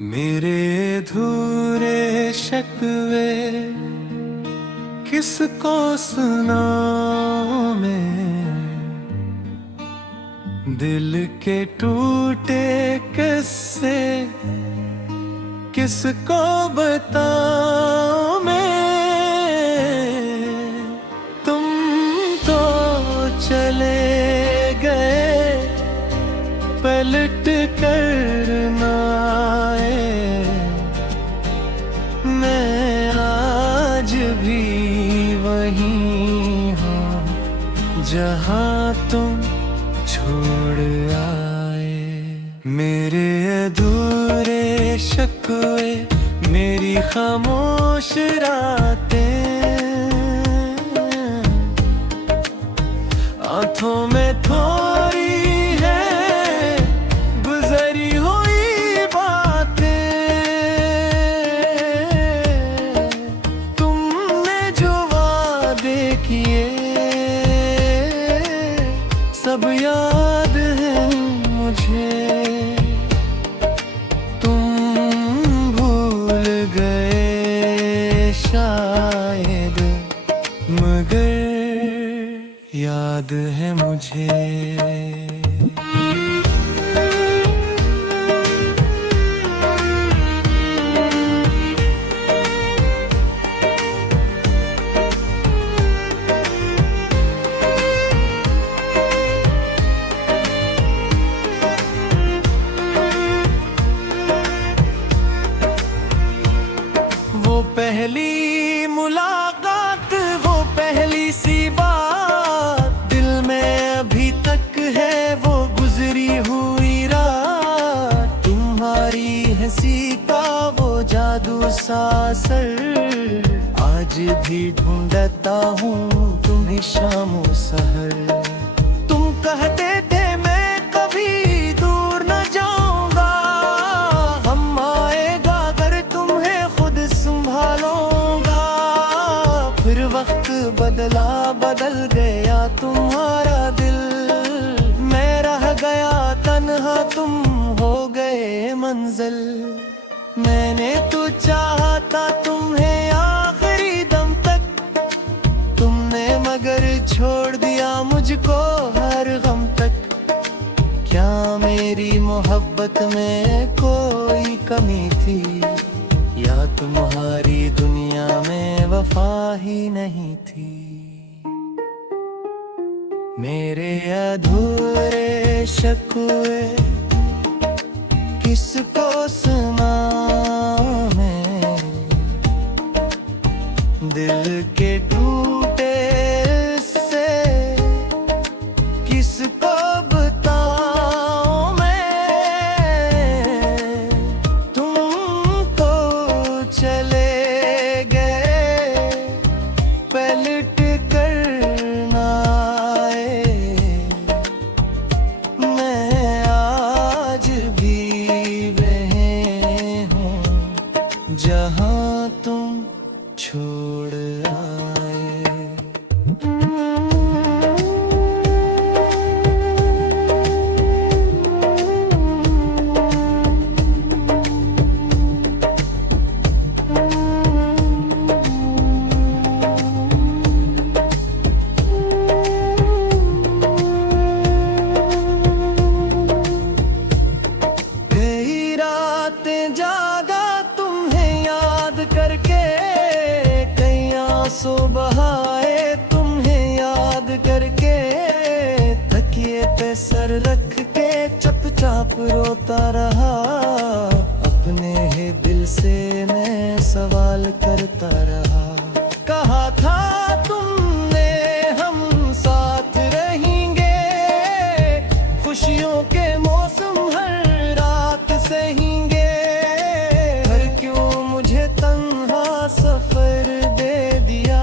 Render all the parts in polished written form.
मेरे अधूरे शिकवे किसको सुनाऊं मैं, दिल के टूटे किस्से किसको बताऊं मैं। तुम तो चले गए पलट कर ना आए, मैं आज भी वहीं हूँ जहाँ तुम छोड़ आए। मेरे अधूरे शिकवे, मेरी खामोश रातें, आँखों में थोड़ी सब याद है मुझे। तुम भूल गए शायद, मगर याद है मुझे। वो पहली मुलाकात, वो पहली सी बात, दिल में अभी तक है वो गुजरी हुई रात। तुम्हारी हंसी का वो जादू सा असर, आज भी ढूंढता हूँ तुम्हें शामों सहर। तुम कहते थे मैं कभी दूर न जाऊंगा, हम आएगा अगर तुम्हें खुद संभालूंगा। फिर वक्त बदला, बदल गया तुम्हारा दिल, मैं रह गया तन्हा, तुम हो गए मंजिल। मैंने तो चाहा था तुम्हें आखिरी दम तक, तुमने मगर छोड़ दिया मुझको हर गम तक। क्या मेरी मोहब्बत में कोई कमी थी, या तुम्हारी दुनिया में वफा ही नहीं थी। मेरे अधूरे शिकवे किसको सुनाऊं मैं, दिल के टूटे से किसको बताऊं मैं। तुम तो चले गए पलट कर ना आए, मैं आज भी वहीं हूँ जहाँ तुम छोड़ आए। कई रातें जागा तुम्हें याद करके, कई आंसू बहाए तुम्हें याद करके। तकिए पे सर रख के चुपचाप रोता रहा, अपने ही दिल से मैं सवाल करता रहा। कहा था तुमने हम साथ रहेंगे, खुशियों के मौसम हर रात सहेंगे। घर क्यों मुझे तन्हा सफर दे दिया,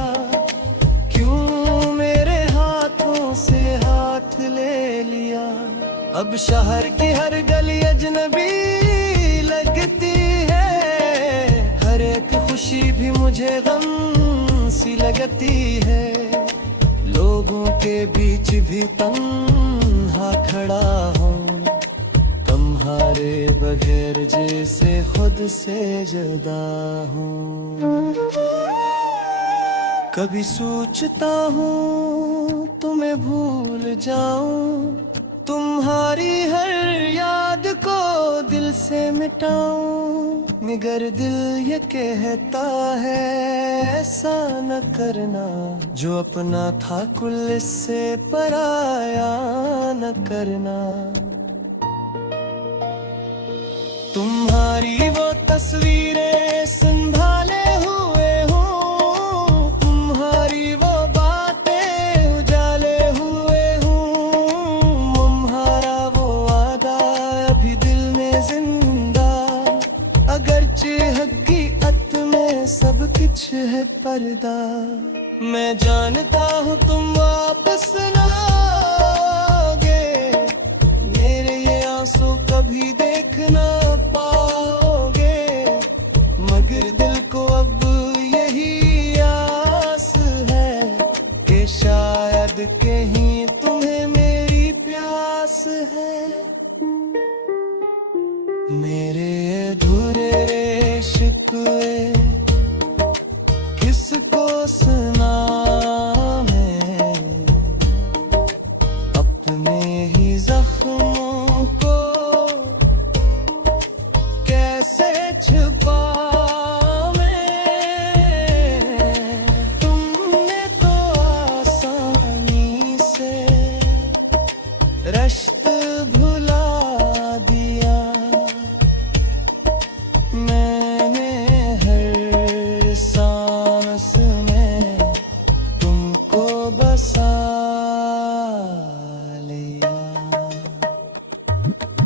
क्यों मेरे हाथों से हाथ ले लिया। अब शहर की हर गली अजनबी लगती है, हर एक खुशी भी मुझे गम सी लगती है। लोगों के बीच भी तन्हा खड़ा हूँ, तुम्हारे बगैर जैसे खुद से जुदा हूँ। कभी सोचता हूँ तुम्हें भूल जाऊं, तुम्हारी हर याद को दिल से मिटाऊं, मगर दिल ये कहता है ऐसा न करना, जो अपना था कुल इससे पराया न करना। तुम्हारी वो तस्वीरें संभाले हुए हूँ, तुम्हारी वो बातें उजाले हुए हूँ, तुम्हारा वो वादा अभी दिल में जिंदा, अगरचे हकीकत में सब कुछ है पर्दा। मैं जानता हूँ तुम वापस ना आओगे, मेरे ये आंसू कभी देख ना पाओगे, मगर दिल को अब यही आस है कि शायद कहीं तुम्हें मेरी प्यास है। मेरे अधूरे शिकवे किसको सुनाऊं मैं, अपने ही जख्मों को कैसे छुपाऊं मैं। तुमने तो आसानी से रिश्ता भुला दिया, मैंने हर सांस में तुमको बसा लिया।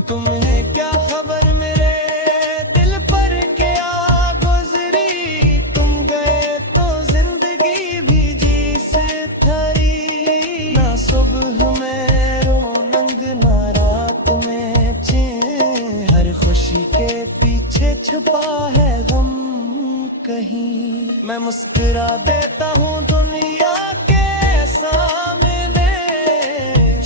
तुम्हें क्या खबर मेरे दिल पर क्या गुजरी, तुम गए तो जिंदगी भी जी से ठहरी, ना सुबह में रोनंग ना रात में चैन, हर खुशी के पीछे छुपा है गम कहीं। मैं मुस्कुरा देता हूँ दुनिया के सामने,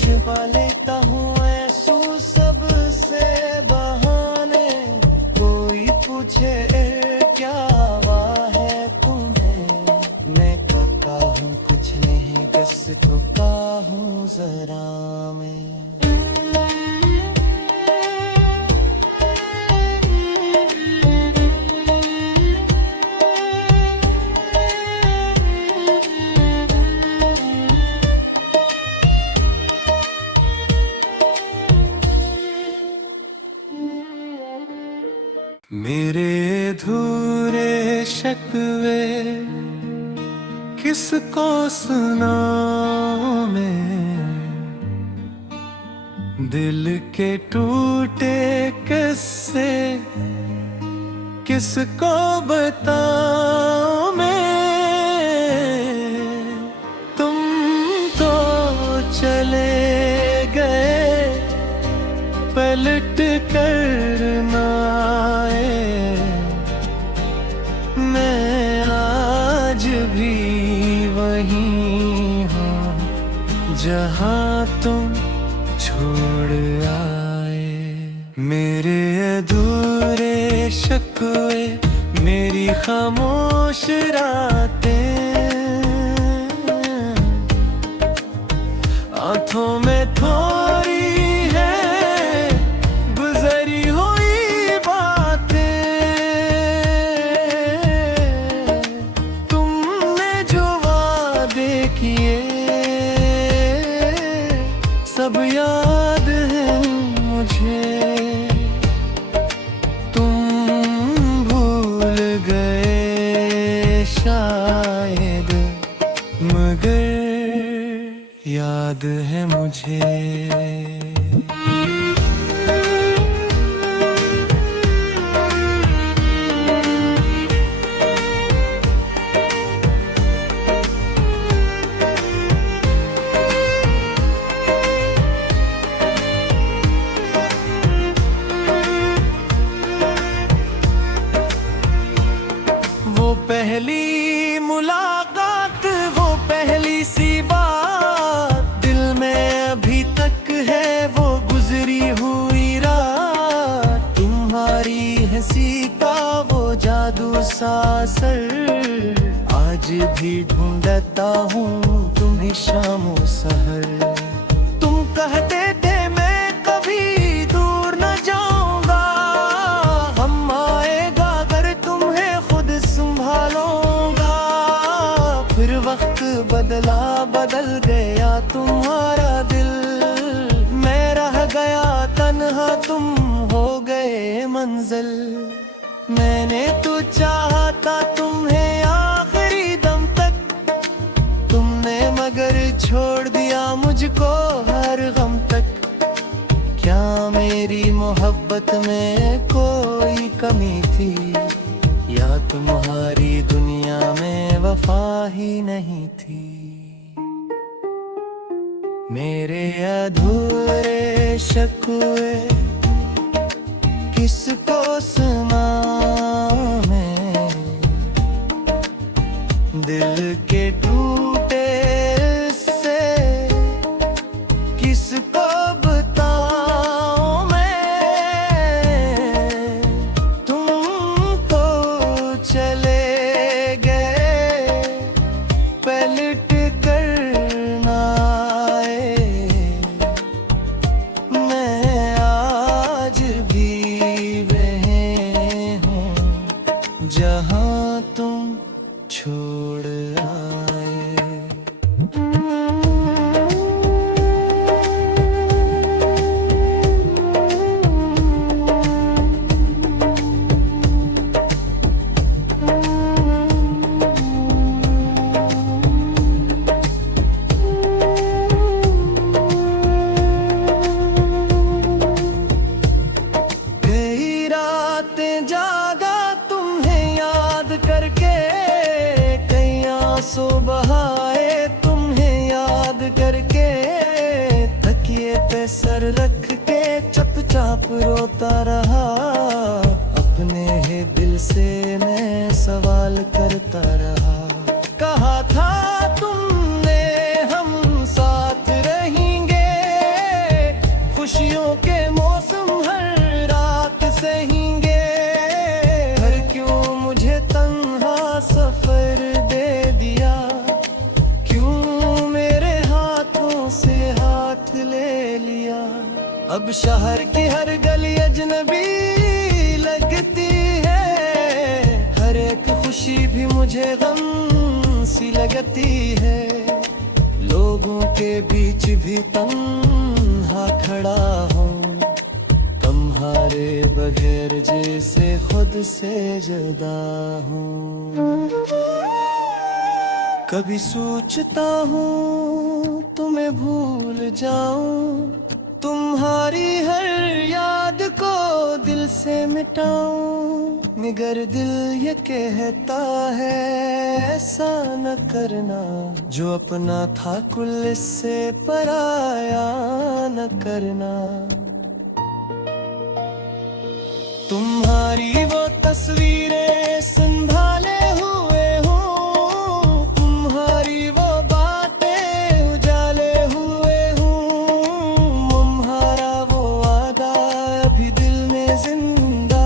छुपा लेता हूँ आंसू सबसे बहाने, कोई पूछे क्या हुआ है तुम्हें, मैं कहता हूँ कुछ नहीं बस थका हूँ जरा मैं। मेरे अधूरे शिकवे किसको सुनाऊं मैं, दिल के टूटे किस्से किसको बताऊं मैं। तुम तो चले गए पलट कर ना आए, मैं आज भी वहीं हूँ जहाँ तुम छोड़ आए। मेरे अधूरे शिकवे मेरी खामोश रातें, आंखों में थोड़ी सब याद है मुझे, तुम भूल गए शायद, मगर याद है मुझे। वो पहली मुलाकात, वो पहली सी बात दिल में अभी तक वो जादू सा असर, आज भी ढूंढता हूँ तुम्हें शामो सहर। तुम कहते थे मैं कभी दूर न जाऊंगा, हम आएगा अगर तुम्हें खुद संभालूंगा। फिर वक्त बदला, बदल गया तुम्हारा दिल, मैं रह गया तन्हा, तुम हो गए मंजिल। मैंने तो चाहा था तुम्हें आखिरी दम तक, तुमने मगर छोड़ दिया मुझको हर गम तक। क्या मेरी मोहब्बत में कोई कमी थी, या तुम्हारी दुनिया में वफा ही नहीं थी। मेरे अधूरे शिकवे किसको सुनाऊं मैं, दिल के टूटे से किसको बताऊं मैं। तुम तो चले गए पलट कर ना आए, मैं आज भी वहीं हूँ जहाँ तुम छोड़ आए। कई रातें जागा तुम्हें याद करके, कई आंसू बहाए तुम्हें याद करके। तकिए पे सर रख के चुपचाप रोता रहा, अपने ही दिल से मैं सवाल करता रहा। कहा था तुमने हम साथ रहेंगे, खुशियों के मौसम हर रात सहेंगे। पर क्यों मुझे तन्हा सफर दे दिया, क्यों मेरे हाथों से हाथ ले लिया। अब शहर की हर गली अजनबी लगती है, हर एक खुशी भी मुझे गम सी लगती है। लोगों के बीच भी तन्हा खड़ा हूँ, तुम्हारे बगैर जैसे खुद से जुदा हूँ। कभी सोचता हूँ तुम्हें भूल जाऊं, तुम्हारी हर याद को दिल से मिटाऊं। मगर दिल ये कहता है ऐसा न करना, जो अपना था कुल इससे पराया न करना। तुम्हारी वो तस्वीरें संभाले हुए हूँ, तुम्हारी वो बातें उजाले हुए हूँ। तुम्हारा वो वादा अभी दिल में जिंदा,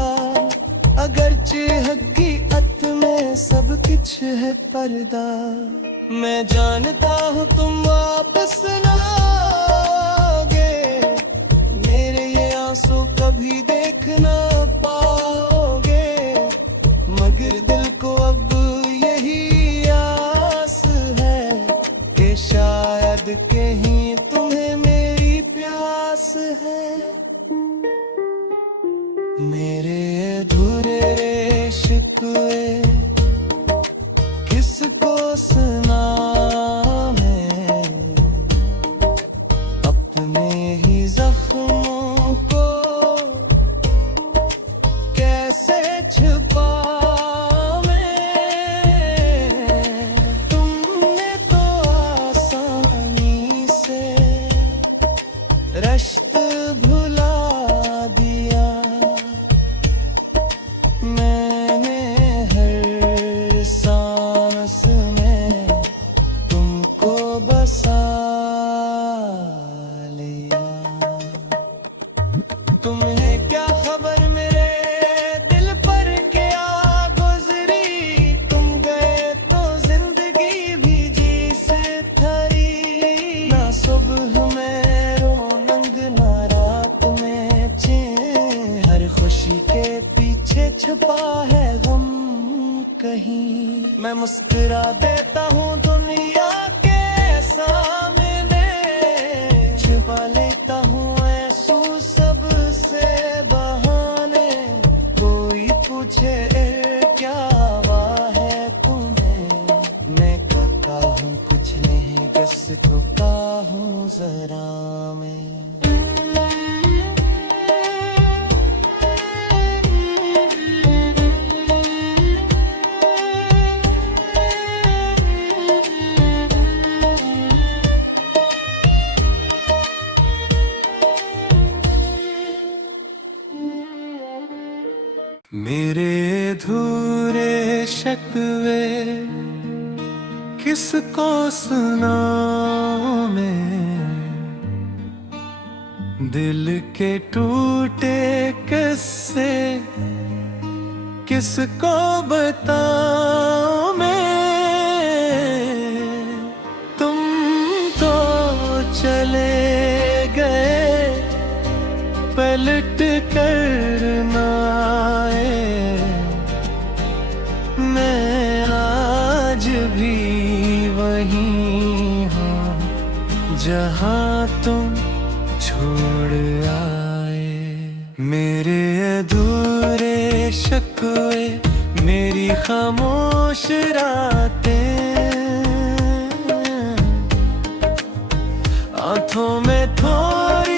अगरचे हकीकत में सब कुछ है पर्दा। मैं जानता हूँ तुम वापस ना आओगे, मेरे ये आंसू कभी देख ना पाओगे। मगर दिल को अब यही आस है कि शायद कहीं तुम्हें मेरी प्यास है। मेरे अधूरे शिकवे किसको सुनाऊं मैं, अपने ही जख्मों को कैसे छुपाऊं मैं। तुमने तो आसानी से रश्त भुला दिया, मैंने हर छुपा है गम कहीं। मैं मुस्कुरा देता हूँ दुनिया के सामने, छुपा लेता हूँ आंसू सबसे बहाने। कोई पूछे क्या हुआ है तुम्हें, मैं कहता हूँ कुछ नहीं, बस थका हूँ जरा मैं। मेरे अधूरे शिकवे किसको सुनाऊं मैं, दिल के टूटे किस्से किसको बताऊं मैं। तुम तो चले गए पलट कर ना आए, मैं आज भी वहीं हूँ जहाँ तुम छोड़ आए। मेरे अधूरे शिकवे, मेरी खामोश रातें, आंखों में थोड़ी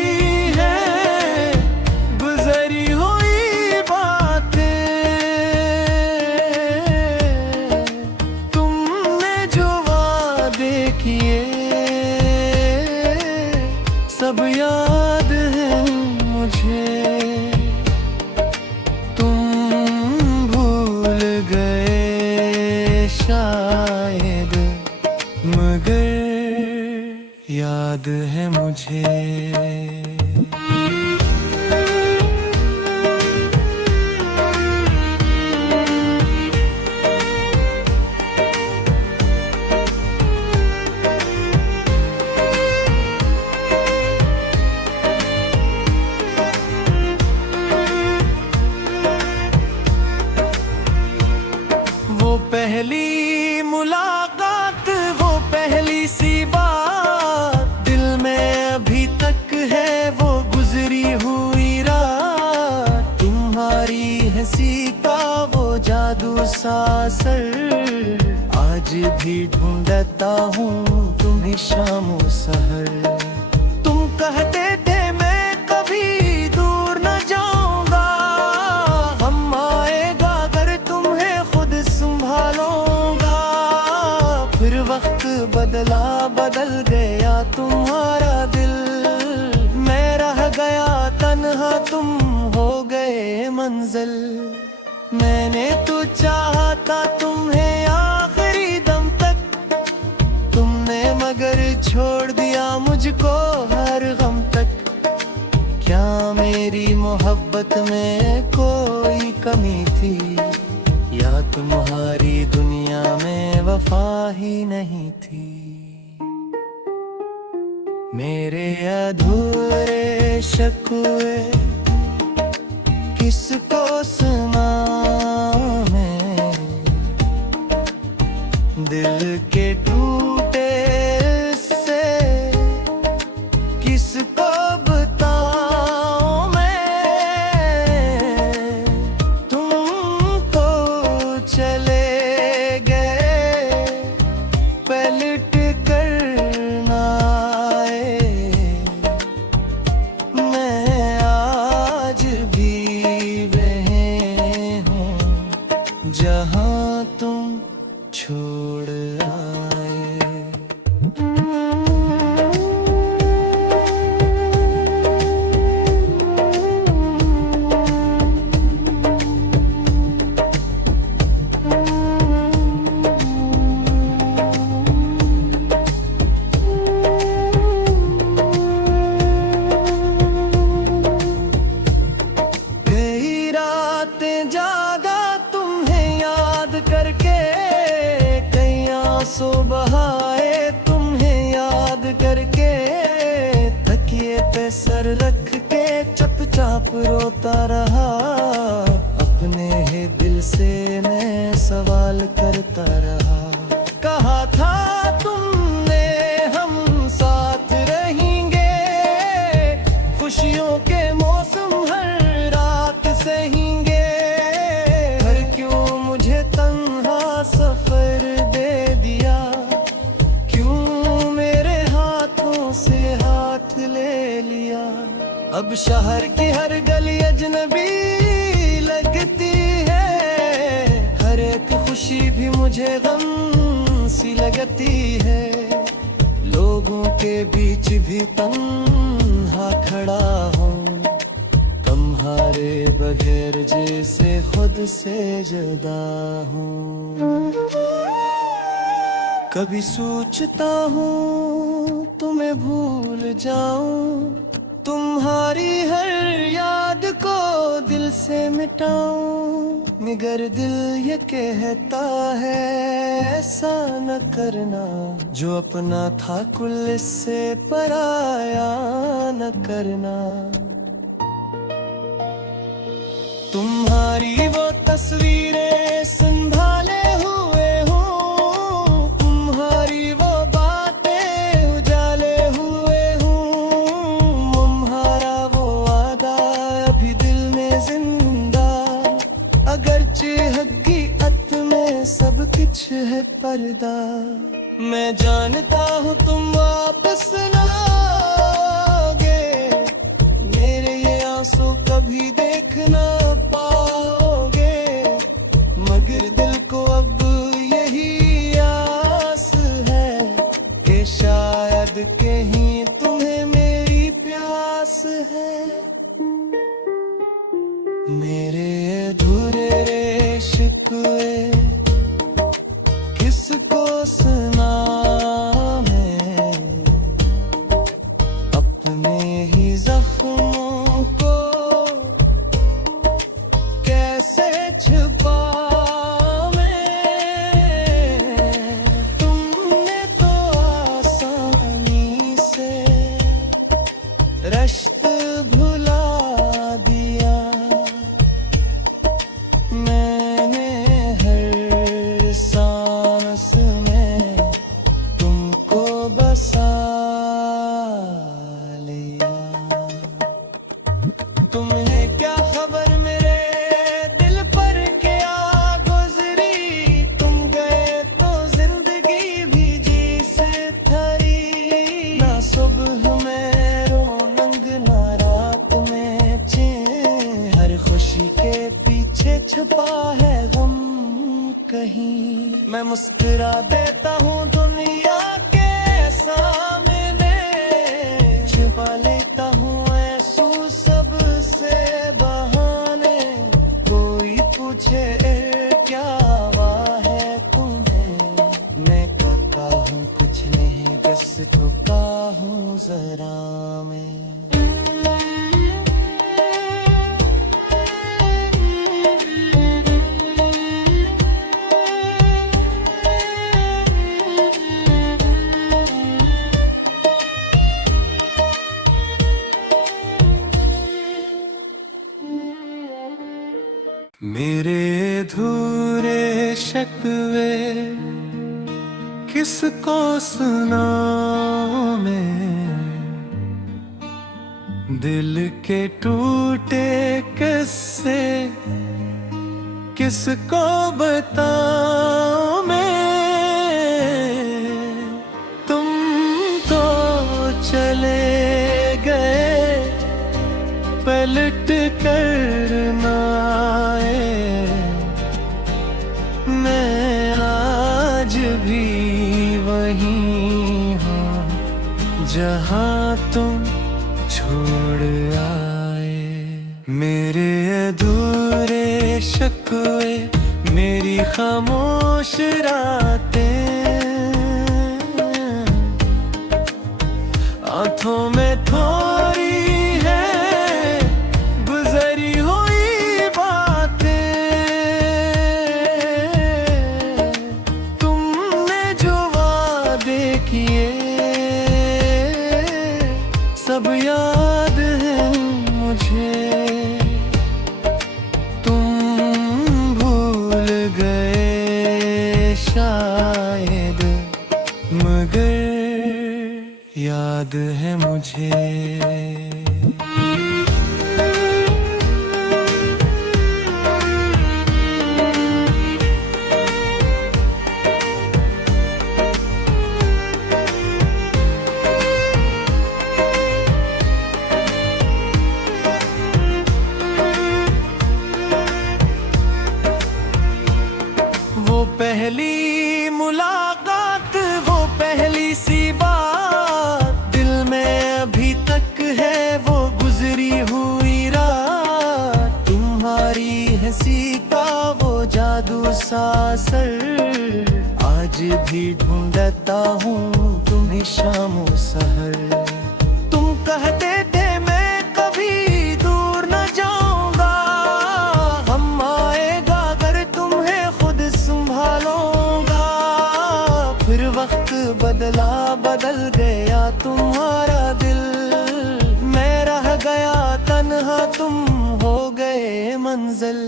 सब याद है मुझे। तुम भूल गए शायद, मगर याद है मुझे। वो पहली मुलाकात, वो पहली सी बात, दिल में अभी तक है वो गुजरी हुई रात। तुम्हारी हंसी का वो जादू सा असर, आज भी ढूंढता हूँ तुम्हें शाम सहर। तुम कहते थे मैं कभी दूर न जाऊंगा, हम आएगा अगर तुम्हें खुद संभालूंगा। फिर वक्त बदला, बदल गया तुम्हारा दिल, मैं रह गया तन्हा, तुम हो गए मंजिल। मैंने तो चाहा था तुम्हें आखिरी दम तक, तुमने मगर छोड़ दिया मुझको हर गम तक। क्या मेरी मोहब्बत में कोई कमी थी, या तुम्हारी दुनिया में वफा ही नहीं थी। मेरे अधूरे शिकवे किसको सुनाऊं मैं, दिल के टूटे से किसको बताऊं मैं। तुम तो चले गए पलट कर ना आए, मैं आज भी वहीं हूँ जहाँ तुम छोड़ आए। कई रातें जागा तुम्हें याद करके, कई आंसू बहाए तुम्हें याद करके। तकिए पे सर रख के चुपचाप रोता रहा, अपने ही दिल से मैं सवाल करता रहा। कहा था तुमने हम साथ रहेंगे, खुशियों के मौसम हर रात सहेंगे। पर क्यों मुझे तन्हा सफर दे दिया, क्यों मेरे हाथों से हाथ ले लिया। अब शहर की हर गली अजनबी लगती है, हर एक खुशी भी मुझे गम सी लगती है। लोगों के बीच भी तन्हा खड़ा हूँ, तुम्हारे बगैर जैसे खुद से जुदा हूँ। कभी सोचता हूँ तुम्हें भूल जाऊं, तुम्हारी हर याद को दिल से मिटाऊं। मगर दिल ये कहता है ऐसा न करना, जो अपना था कुल इससे पराया न करना। तुम्हारी वो तस्वीरें संभाले हुए हूँ, तुम्हारी वो बातें उजाले हुए हूँ। तुम्हारा वो वादा अभी दिल में जिंदा, अगरचे हकीकत में सब कुछ है पर्दा। मैं जानता हूँ तुम वापस ना आओगे, मेरे ये आंसू कभी देख ना पाओगे। मगर दिल को अब यही आस है कि शायद कहीं तुम्हें मेरी प्यास है। मेरे अधूरे शिकवे किसको सुनाऊं मैं, अपने ही जख्मों को कैसे छुपाऊं मैं। तुमने तो आसानी से रिश्ता भुला दिया, मैंने हर सांस में तुमको बसा लिया। तुम्हें क्या खबर मेरे दिल पर क्या गुजरी, तुम गए तो जिंदगी भी जी से थरी। ना सुबह में रोनंग ना रात में चैन, हर खुशी के पीछे छुपा है गम कहीं। मैं मुस्कुरा देता हूँ दुनिया के सामने, छिपा लेता हूँ ऐसू सबसे बहाने। कोई पूछे क्या हुआ है तुम्हें, मैं कहता हूँ कुछ नहीं बस ठुका हूँ जरा मैं। मेरे अधूरे शिकवे किसको सुनाऊं मैं, दिल के टूटे किस्से किसको बताऊं मैं। तुम तो चले गए पलट कर ना आए, मैं आज भी वहीं हूँ जहाँ तुम छोड़ आए। मेरे अधूरे शिकवे मेरी खामोश रातें, आँखों में थोड़ी सब याद है मुझे। तुम याद है मुझे। वो पहली मुलाकात, वो पहली सी बात, दिल में अभी तक है वो गुजरी हुई रात। तुम्हारी हंसी का वो जादू सा असर, आज भी ढूंढता हूँ तुम्हें शामो सहर। तुम कहते थे मैं कभी दूर न जाऊंगा, हम आएगा अगर तुम्हें खुद संभालूंगा। फिर वक्त बदला, बदल गया तुम्हारा दिल, मैं रह गया तन्हा, तुम हो गए मंजिल।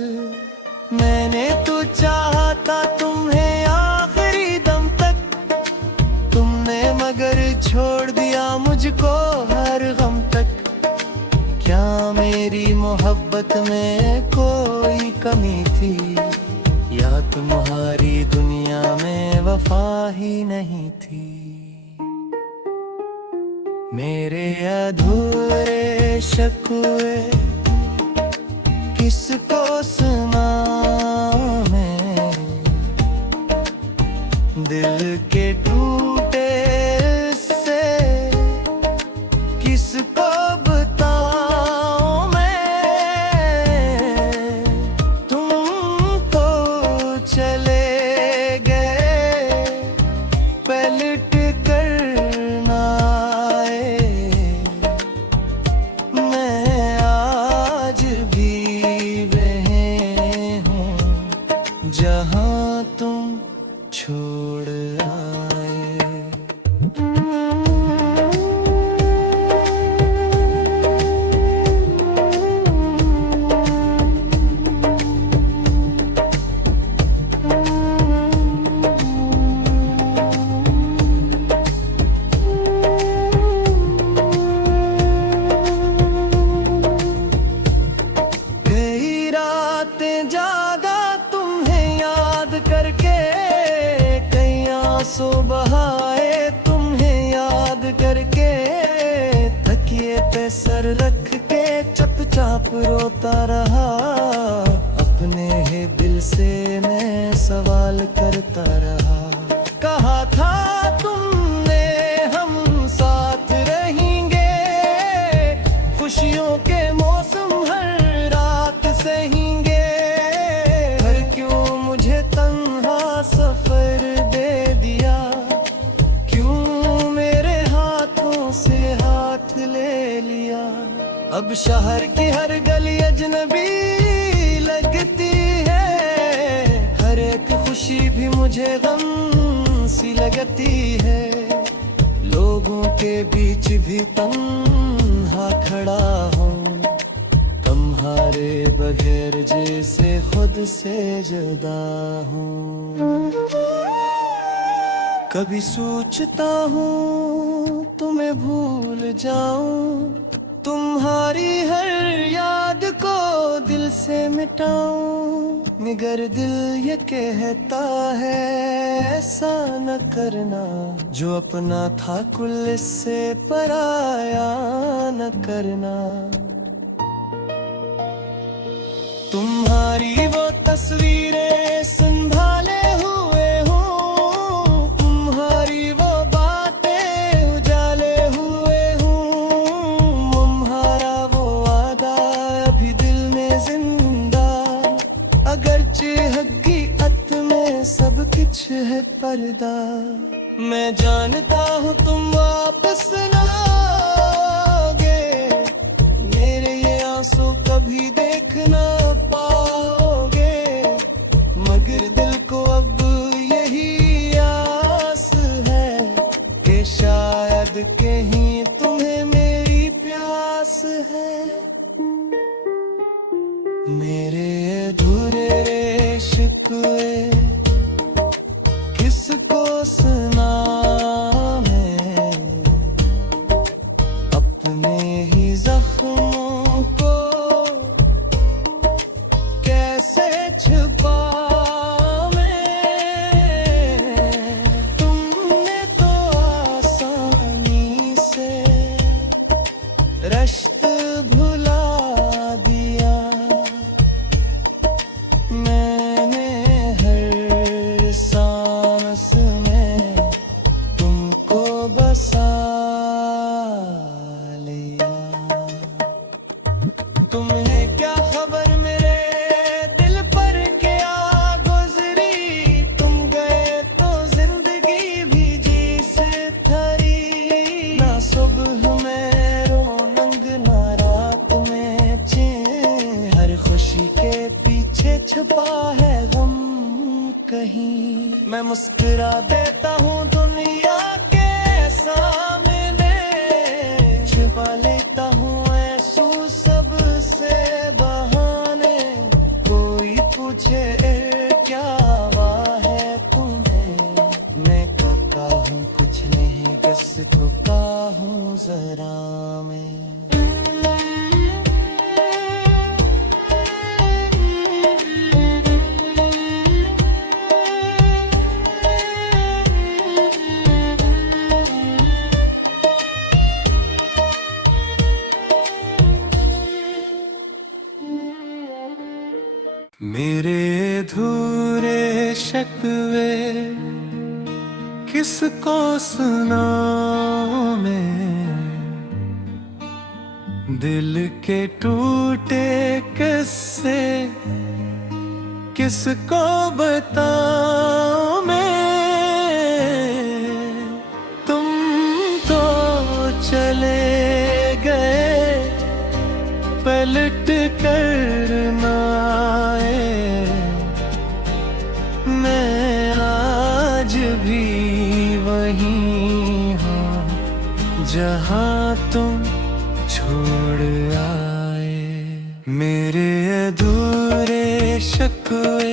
मैंने तो चाहा था तुम्हें आखिरी दम तक, तुमने मगर छोड़ दिया मुझको हर गम तक। क्या मेरी मोहब्बत में कोई कमी थी, या तुम्हारी दुनिया में वफा ही नहीं थी। मेरे अधूरे शिकवे किसको सुनाऊं मैं, दिल के टूटे से किसको बताऊं मैं। तुम तो चले गए पलट कर ना आए, मैं आज भी वहीं हूँ जहाँ तुम छोड़ आए। कई रातें जागा तुम्हें याद करके, कई आंसू बहाए तुम्हें याद करके। तकिए पे सर रख के चुपचाप रोता रहा, अपने ही दिल से मैं सवाल करता रहा। कहा था तुमने हम साथ रहेंगे, खुशियों के मौसम हर रात सहेंगे। पर क्यों मुझे तन्हा सफर दे दिया, क्यों मेरे हाथों से हाथ ले लिया। अब शहर की हर गली अजनबी लगती है, हर एक खुशी भी मुझे गम सी लगती है। लोगों के बीच भी तन्हा खड़ा हूँ, तुम्हारे बगैर जैसे खुद से जुदा हूँ। कभी सोचता हूँ तुम्हें भूल जाऊं, तुम्हारी हर याद को दिल से मिटाऊं। मगर दिल ये कहता है ऐसा न करना, जो अपना था कुल इससे पराया न करना। तुम्हारी वो तस्वीरें संभाले हुए हूँ, तुम्हारी वो बातें उजाले हुए हूँ। तुम्हारा वो वादा अभी दिल में जिंदा, अगरचे हकीकत में सब कुछ है पर्दा। मैं जानता हूँ तुम वापस ना आओगे, मेरे ये आंसू कभी देख ना पाओगे। मगर दिल को अब यही आस है कि शायद कहीं तुम्हें मेरी प्यास है। मेरे अधूरे शिकवे किसको सुना मैं, गम कहीं। मैं मुस्कुरा देता हूँ दुनिया के सामने, छिपा लेता हूँ आंसू सबसे बहाने। कोई पूछे क्या हुआ है तुम्हें, मैं कहता हूँ कुछ नहीं, बस थका हूँ जरा मैं। मेरे अधूरे शिकवे किसको सुनाऊं मैं, दिल के टूटे किस्से किसको बताऊं मैं। तुम तो चले गए पलट कर ना आए, मैं आज भी वहीं हूँ जहाँ तुम छोड़ आए। मेरे अधूरे शिकवे,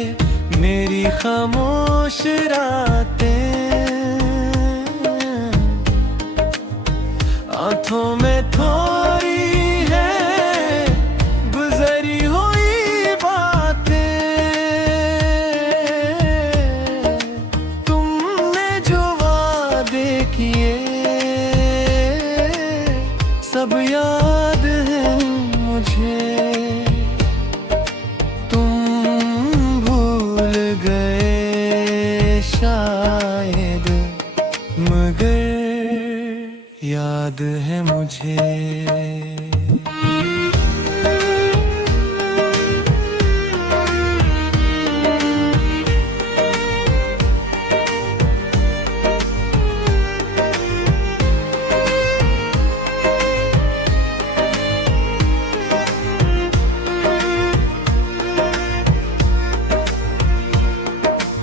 मेरी खामोश रातें, आंखों में थोड़ी सब याद है मुझे। तुम भूल गए शायद, मगर याद है मुझे।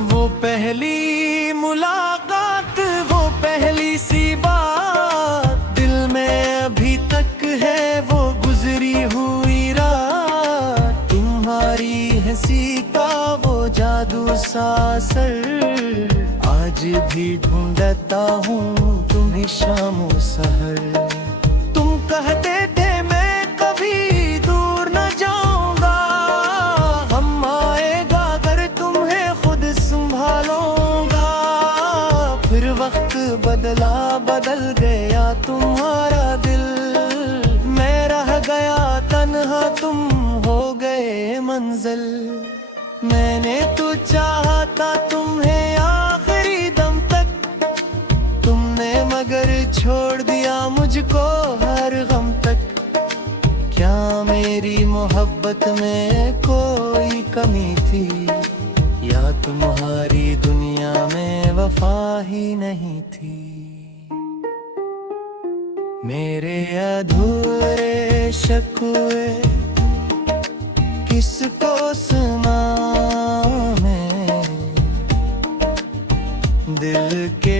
वो पहली मुलाकात, वो पहली सी बात, दिल में अभी तक है वो गुजरी हुई रात। तुम्हारी हंसी का वो जादू सा असर, आज भी ढूंढता हूँ तुम्हें शामो सहर। तुम कहते थे मैं कभी दूर न जाऊंगा, हम आएगा अगर तुम्हें खुद संभालूंगा। फिर वक्त बदला, बदल गया तुम्हारा दिल, मैं रह गया तन्हा, तुम हो गए मंजिल। मैंने तो चाहा था तुम्हें आखिरी दम तक, तुमने मगर छोड़ दिया मुझको हर गम तक। क्या मेरी मोहब्बत में कोई कमी थी, या तुम्हारी दुनिया में वफा ही नहीं थी। मेरे अधूरे शिकवे किसको सुनाऊं मैं, दिल के